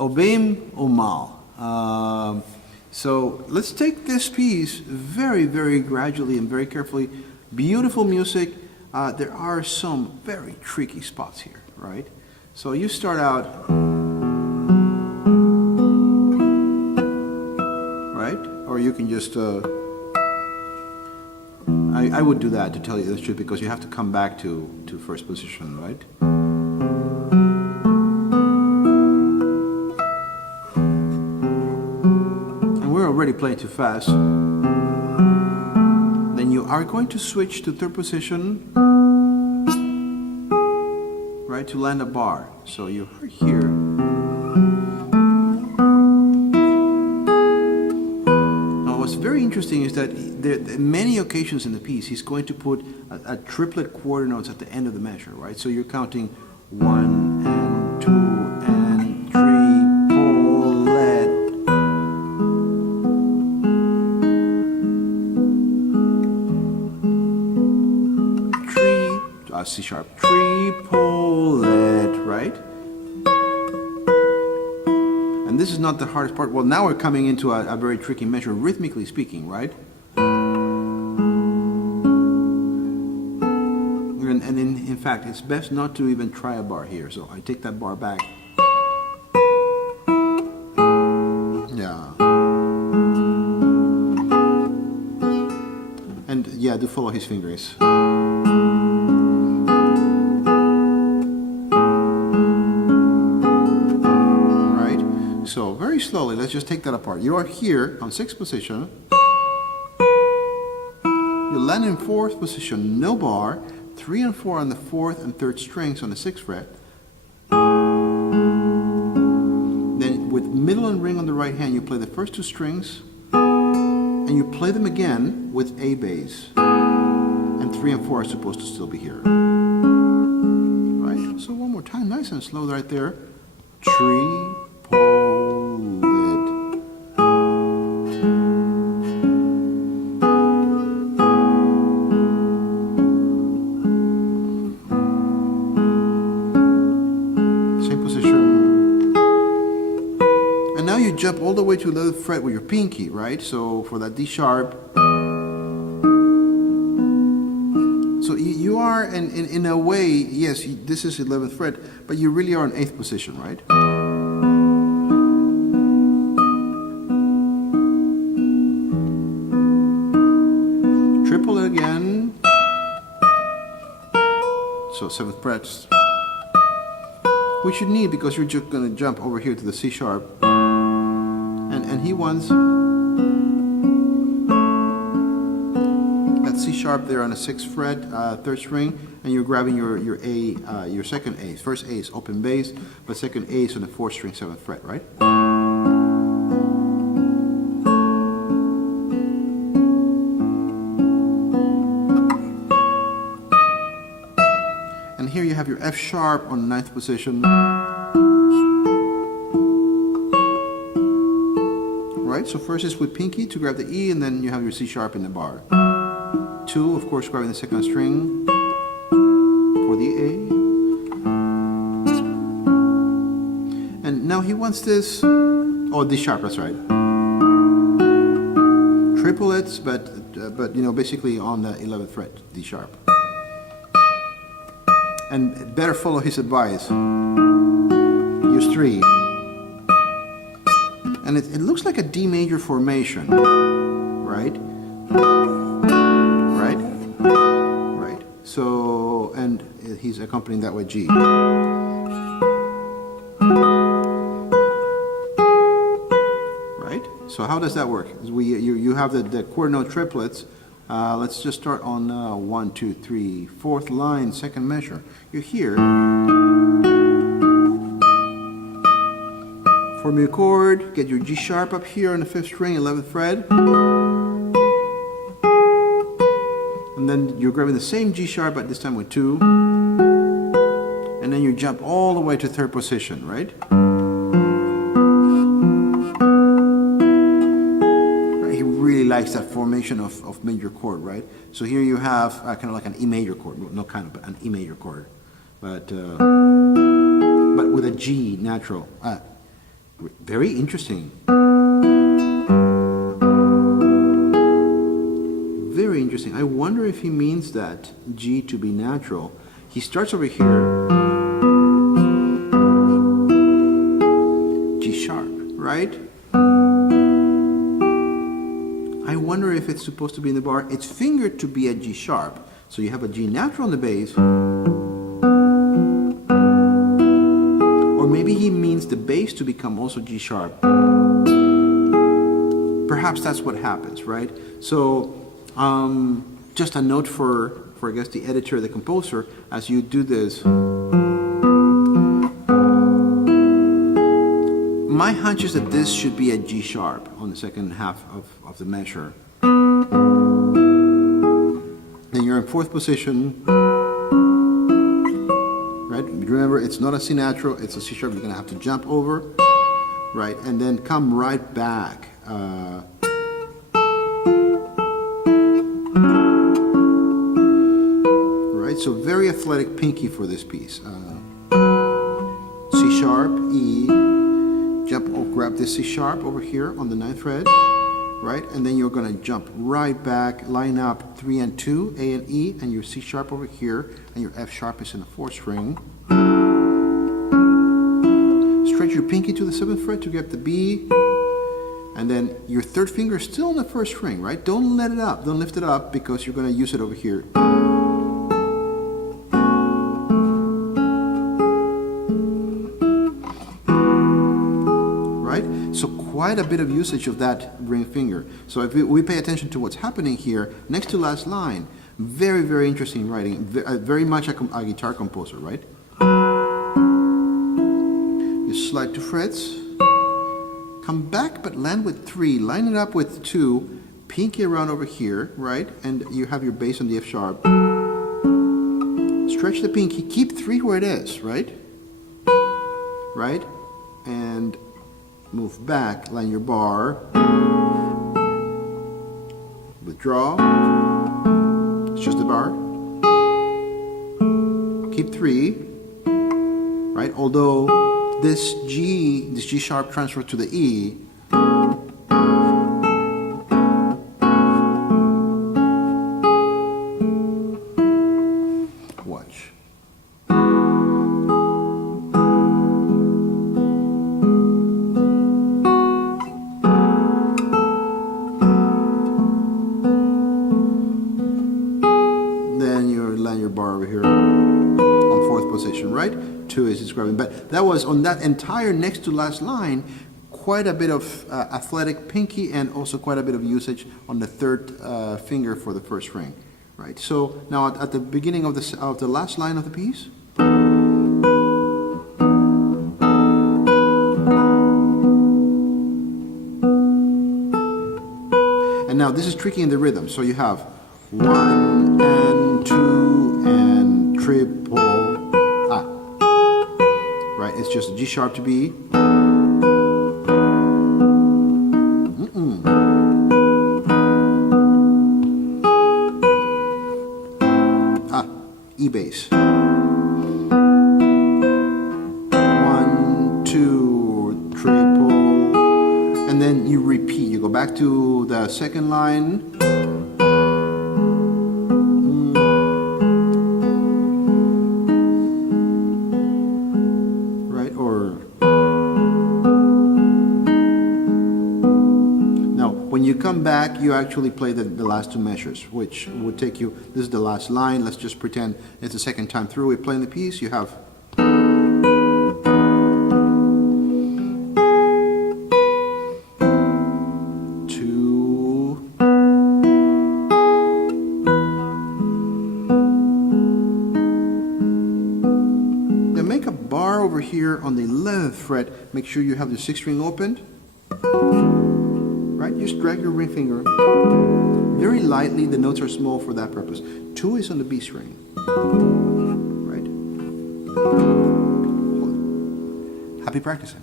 O Bem, O Mal. So let's take this piece very, very gradually and very carefully. Beautiful music. There are some very tricky spots here, right? So you start out, right? Or you can just, I would do that, to tell you the truth, because you have to come back to first position, right? Already playing too fast, then you are going to switch to third position, right, to land a bar. So you are here. Now what's very interesting is that there many occasions in the piece he's going to put a triplet quarter notes at the end of the measure, right? So you're counting 1 and 2 and 3. C sharp, triplet, right? And this is not the hardest part. Well, now we're coming into a very tricky measure, rhythmically speaking, right? And in fact, it's best not to even try a bar here. So I take that bar back. Yeah. And yeah, do follow his fingers. So very slowly, let's just take that apart. You are here on 6th position. You land in 4th position, no bar. 3 and 4 on the 4th and 3rd strings on the 6th fret. Then with middle and ring on the right hand, you play the first 2 strings, and you play them again with A bass. And 3 and 4 are supposed to still be here. Right? So one more time, nice and slow right there. Triplet. Same position. And now you jump all the way to the 11th fret with your pinky, right? So for that D sharp. So you are, in a way, yes, this is 11th fret, but you really are in 8th position, right? Triple it again. So 7th frets. Which you need because you're just going to jump over here to the C sharp. And he wants that C sharp there on the 6th fret, 3rd string, and you're grabbing your A, your second A. First A is open bass, but second A is on the 4th string, 7th fret, right? And here you have your F sharp on the 9th position. Right, so first is with pinky to grab the E, and then you have your C sharp in the bar. 2, of course, grabbing the 2nd string for the A. And now he wants this, oh, D sharp, that's right. Triplets, but you know, basically on the 11th fret, D sharp. And better follow his advice. Use 3. And it looks like a D major formation, right? Right? Right. So, and he's accompanying that with G. Right? So how does that work? You have the quarter note triplets. Let's just start on 1, 2, 3, 4th line, 2nd measure. You're here. Form your chord, get your G sharp up here on the 5th string, 11th fret. And then you're grabbing the same G sharp, but this time with 2. And then you jump all the way to 3rd position, right? He really likes that formation of major chord, right? So here you have kind of like an E major chord, no kind of, but an E major chord. But with a G natural. Very interesting. Very interesting. I wonder if he means that G to be natural. He starts over here, G sharp, right? I wonder if it's supposed to be in the bar. It's fingered to be at G sharp. So you have a G natural on the bass. Or maybe he means the bass to become also G sharp. Perhaps that's what happens, right? So just a note for I guess the editor, the composer, as you do this. My hunch is that this should be a G sharp on the second half of the measure. Then you're in fourth position, right? Remember, it's not a C natural, it's a C sharp. You're gonna have to jump over, right? And then come right back. Right, so very athletic pinky for this piece. C sharp, E, jump, grab this C sharp over here on the 9th fret, right? And then you're gonna jump right back, line up 3 and 2, A and E, and your C sharp over here, and your F sharp is in the 4th string. Stretch your pinky to the 7th fret to get the B, and then your 3rd finger is still on the 1st string, right? Don't let it up, don't lift it up, because you're gonna use it over here. So quite a bit of usage of that ring finger. So if we pay attention to what's happening here, next to last line, very, very interesting writing, very much a guitar composer, right? You slide 2 frets, come back but land with 3, line it up with 2, pinky around over here, right? And you have your bass on the F sharp. Stretch the pinky, keep 3 where it is, right? Right? And move back, line your bar, withdraw, it's just the bar, keep 3, right? Although this G sharp transfer to the E, watch. Bar over here on 4th position, right? 2 is describing, but that was on that entire next to last line, quite a bit of athletic pinky and also quite a bit of usage on the 3rd finger for the 1st string, right? So now at the beginning of the last line of the piece, and now this is tricky in the rhythm, so you have 1 and 2 and triple, right? It's just a G sharp to B. E bass. 1, 2, triple, and then you repeat. You go back to the 2nd line. When you come back, you actually play the last 2 measures, which would take you, this is the last line, let's just pretend it's the 2nd time through we're playing the piece, you have then make a bar over here on the 11th fret, make sure you have the 6th string opened. Right, just drag your ring finger very lightly. The notes are small for that purpose. 2 is on the B string. Right? Happy practicing.